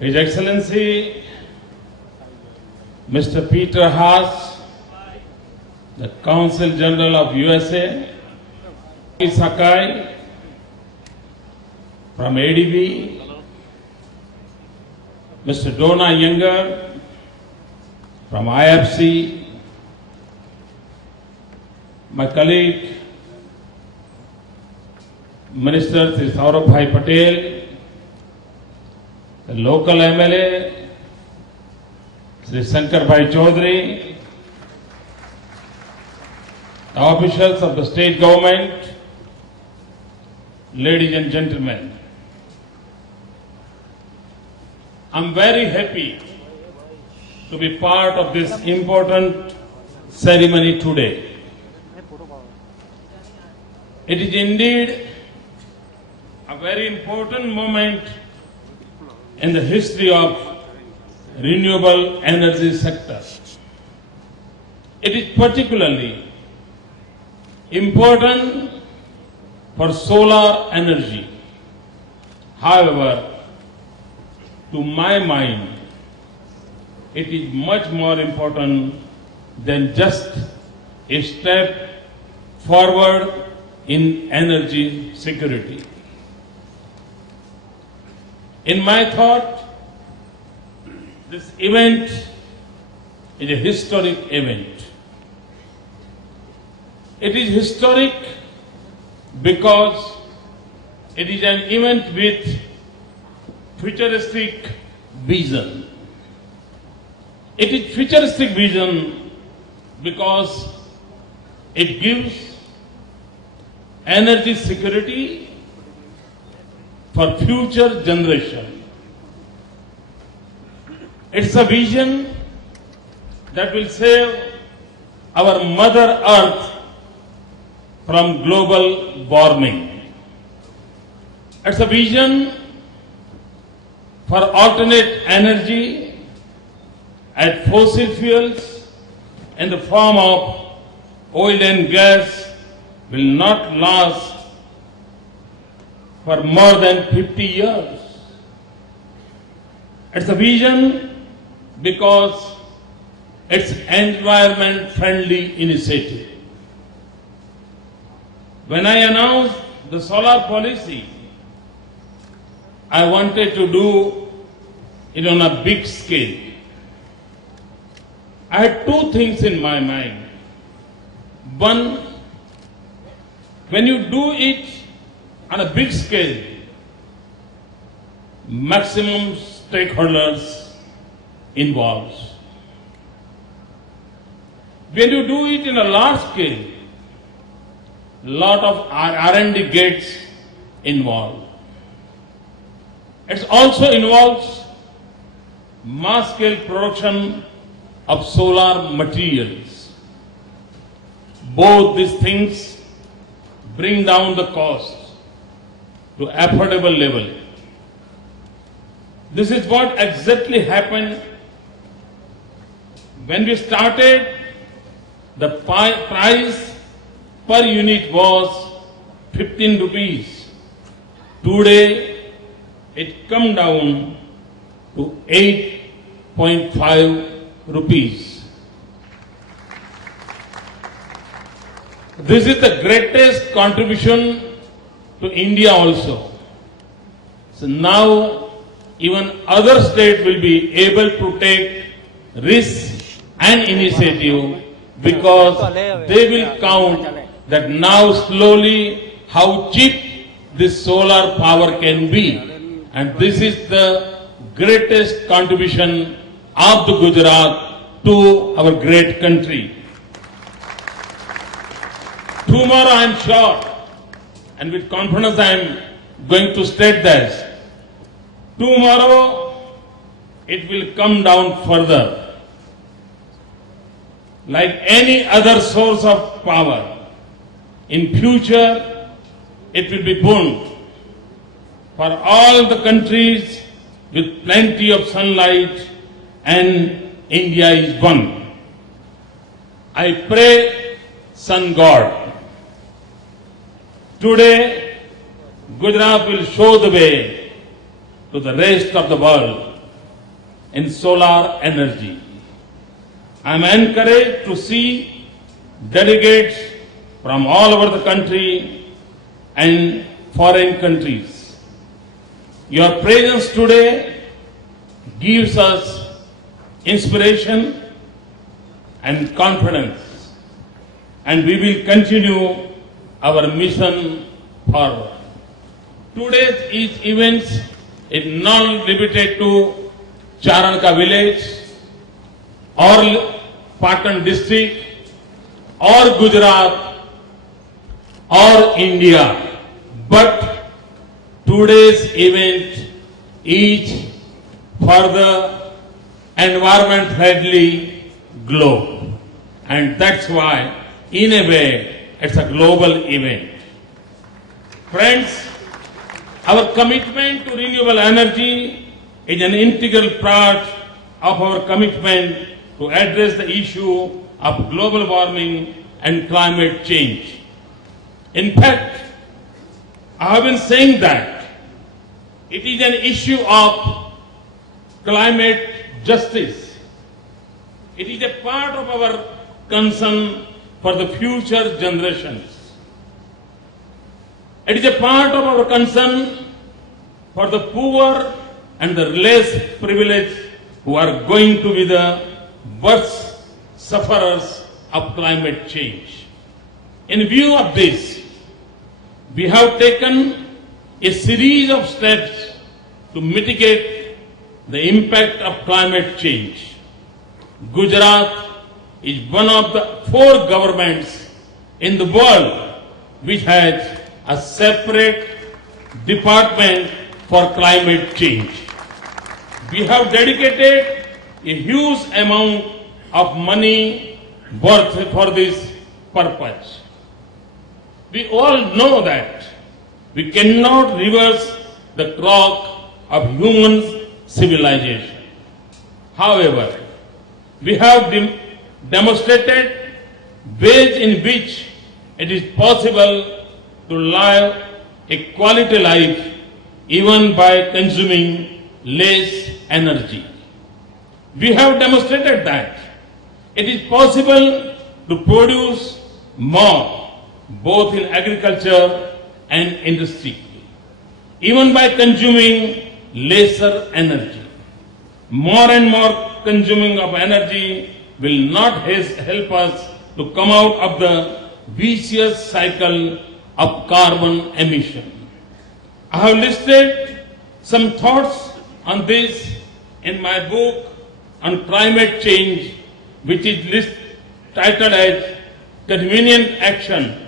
His Excellency Mr. Peter Haas, the Consul General of USA, Sakai from ADB, Mr. Donna Younger from IFC, my colleague Minister Sri Saurabh Patel, the local MLA Sri Shankar Bhai Chaudhary, the officials of the state government, ladies and gentlemen, I'm very happy to be part of this important ceremony today. It is indeed a very important moment in the history of renewable energy sector. It is particularly important for solar energy. However, to my mind, it is much more important than just a step forward in energy security. In my thought, this event is a historic event. It is historic because it is an event with futuristic vision. It is futuristic vision because it gives energy security for future generation. It's a vision that will save our Mother Earth from global warming. It's a vision for alternate energy at fossil fuels in the form of oil and gas will not last for more than 50 years. It's a vision because it's environment-friendly initiative. When I announced the solar policy, I wanted to do it on a big scale. I had two things in my mind. One, when you do it on a big scale, maximum stakeholders involved. When you do it in a large scale, lot of R&D gets involved. It also involves mass scale production of solar materials. Both these things bring down the cost to affordable level. This is what exactly happened when we started. The price per unit was 15 rupees. Today it come down to 8.5 rupees. This is the greatest contribution to India also. So now even other states will be able to take risk and initiative because they will count that now slowly how cheap this solar power can be. And this is the greatest contribution of the Gujarat to our great country. Tomorrow I am sure, and with confidence I am going to state this, tomorrow it will come down further. Like any other source of power, in future it will be boon for all the countries with plenty of sunlight, and India is one. I pray Sun God. Today, Gujarat will show the way to the rest of the world. in solar energy. I am encouraged to see delegates from all over the country and foreign countries. Your presence today gives us inspiration and confidence, and we will continue our mission forward. Today's events is not limited to Charanka village or Patan district or Gujarat or India, but today's event is for the environment-friendly globe, and that's why, in a way, it's a global event. Friends, our commitment to renewable energy is an integral part of our commitment to address the issue of global warming and climate change. In fact, I have been saying that it is an issue of climate justice. It is a part of our concern for the future generations. It is a part of our concern for the poor and the less privileged who are going to be the worst sufferers of climate change. In view of this, we have taken a series of steps to mitigate the impact of climate change. Gujarat is one of the 4 governments in the world which has a separate department for climate change. We have dedicated a huge amount of money worth for this purpose. We all know that we cannot reverse the clock of human civilization. However, we have demonstrated ways in which it is possible to live a quality life even by consuming less energy. We have demonstrated that it is possible to produce more, both in agriculture and industry, even by consuming lesser energy. More and more consuming of energy will not help us to come out of the vicious cycle of carbon emission. I have listed some thoughts on this in my book on climate change, which is titled as Convenient Action,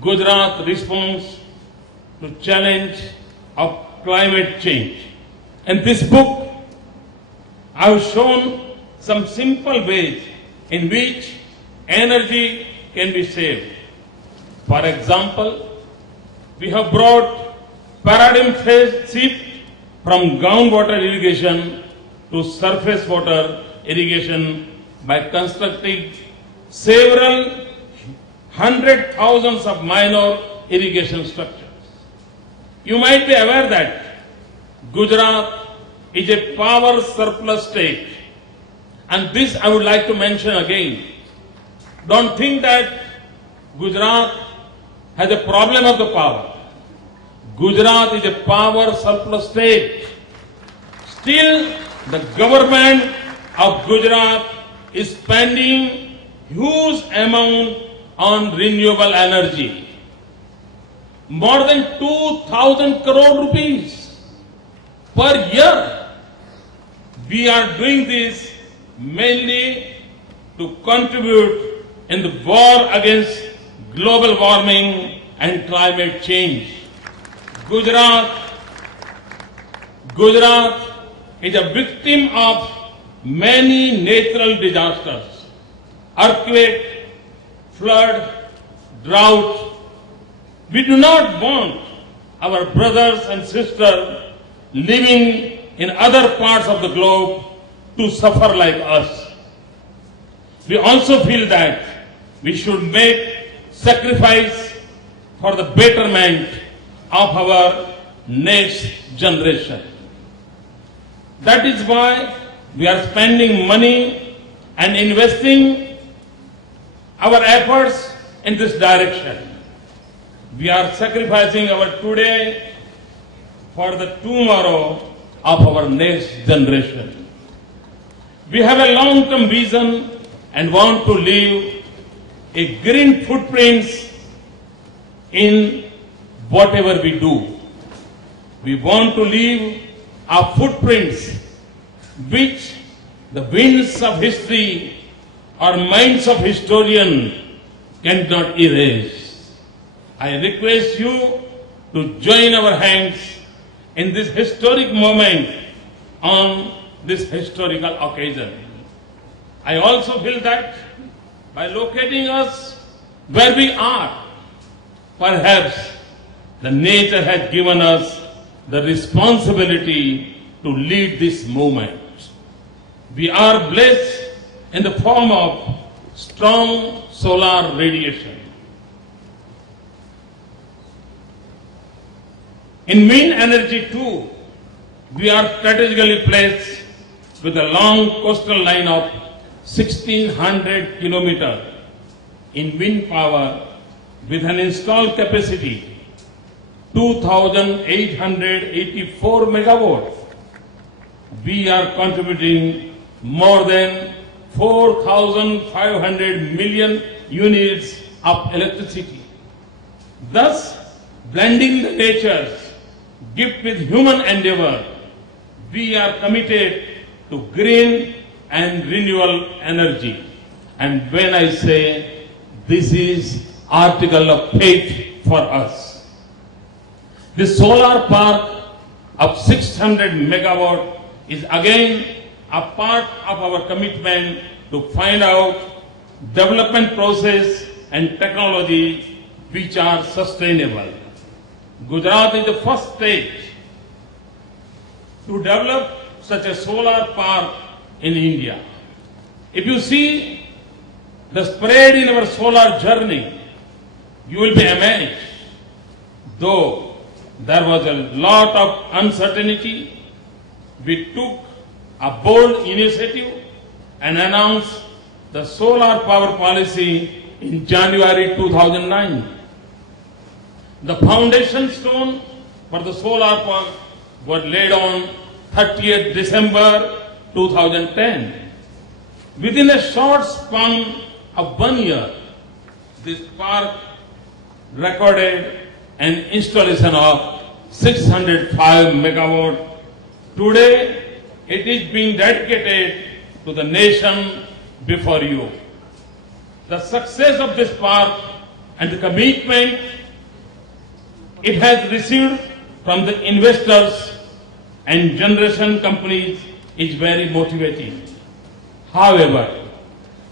Gujarat Response to Challenge of Climate Change. In this book, I have shown some simple ways in which energy can be saved. For example, we have brought paradigm shift from groundwater irrigation to surface water irrigation by constructing several hundred thousands of minor irrigation structures. You might be aware that Gujarat is a power surplus state, and this I would like to mention again. Don't think that Gujarat has a problem of the power. Gujarat is a power surplus state. Still, the government of Gujarat is spending huge amount on renewable energy. More than 2,000 crore rupees per year. We are doing this mainly to contribute in the war against global warming and climate change. Gujarat is a victim of many natural disasters: earthquake, flood, drought. We do not want our brothers and sisters living in other parts of the globe to suffer like us. We also feel that we should make sacrifice for the betterment of our next generation. That is why we are spending money and investing our efforts in this direction. We are sacrificing our today for the tomorrow of our next generation. We have a long-term vision and want to leave a green footprint in whatever we do. We want to leave our footprints which the winds of history or minds of historian cannot erase. I request you to join our hands in this historic moment on this historical occasion. I also feel that by locating us where we are, perhaps the nature has given us the responsibility to lead this movement. We are blessed in the form of strong solar radiation. In wind energy too, we are strategically placed with a long coastal line of 1600 kilometers in wind power with an installed capacity 2,884 megawatts. We are contributing more than 4,500 million units of electricity. Thus, blending the nature's gift with human endeavor, we are committed to green and renewable energy. And when I say this is article of faith for us, the solar park of 600 megawatt is again a part of our commitment to find out development process and technology which are sustainable. Gujarat is the first state to develop such a solar park in India. If you see the spread in our solar journey, you will be amazed. Though there was a lot of uncertainty, we took a bold initiative and announced the solar power policy in January 2009. The foundation stone for the solar park was laid on 30th December 2010. Within a short span of 1 year, this park recorded an installation of 605 megawatt. Today, it is being dedicated to the nation before you. The success of this park and the commitment it has received from the investors and generation companies is very motivating. However,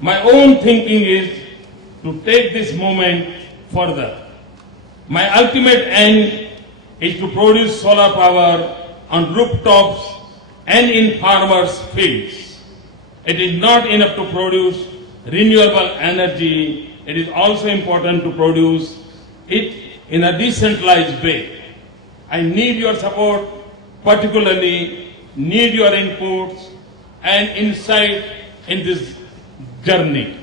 my own thinking is to take this movement further. My ultimate aim is to produce solar power on rooftops and in farmers' fields. It is not enough to produce renewable energy. It is also important to produce it in a decentralized way. I need your support, particularly need your inputs and insight in this journey.